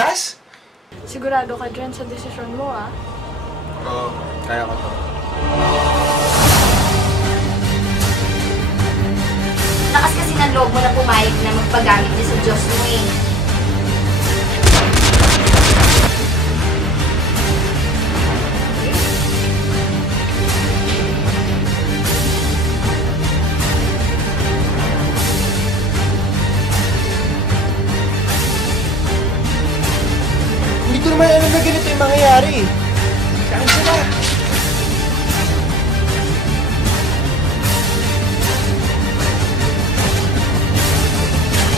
ligtas? Sigurado ka dyan sa desisyon mo, ah. Oo, kaya ko to. Lakas kasi ng loob mo na pumayag na magpagamit niya sa Diyos mo eh. Hindi ko naman alam na ganito yung mangyayari. Saan sila?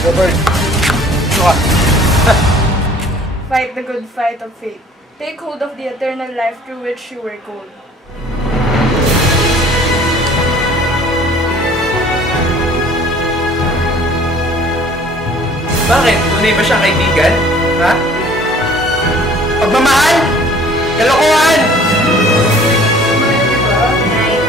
Robert, Fight the good fight of faith. Take hold of the eternal life through which you were called. Bakit? Tunay ba siyang kaibigan? Ha? Pagmamahal? Kalokohan? Right?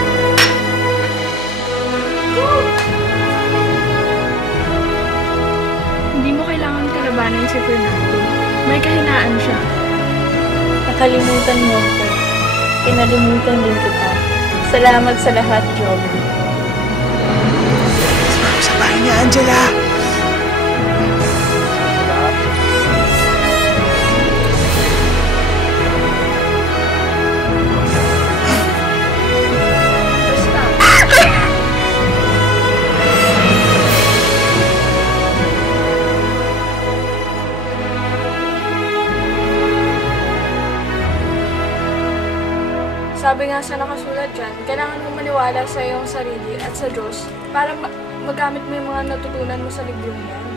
Hindi mo kailangan kalabanin si Fernando. May kahinaan siya. Nakalimutan mo ko. Kinalimutan din kita. Salamat sa lahat, Joby. Sa bahay niya, Angela! Sabi nga sa nakasulat dyan, kailangan mo maniwala sa iyong sarili at sa Diyos para magamit mo yung mga natutunan mo sa librong yan.